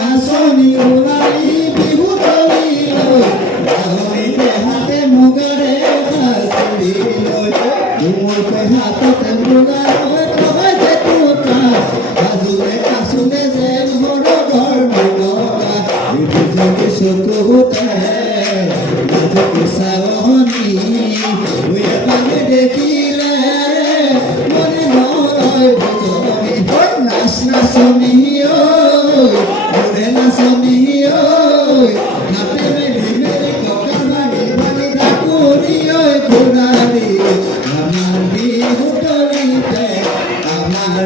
নাচনি ওলাই বিহু তলিলৈ আহনি দেহাতে মুগাৰে সাঁচি লৈ মোৰ হাততে মুগালৈ তই যে তোতা সাজুলে কাচুলে যেন ঘৰ মনকা যদি চকুতে নাথকে চাৱনি এপানে দেখিলে মনে নলয় বুজনি নাচ নাচনি মোৰে নাচনি হাতে মেলি মেলি ককা মাৰি মাৰি ঢাকুৰি ঘূৰাৰি আমাৰ বিহু তলিতে আমাৰ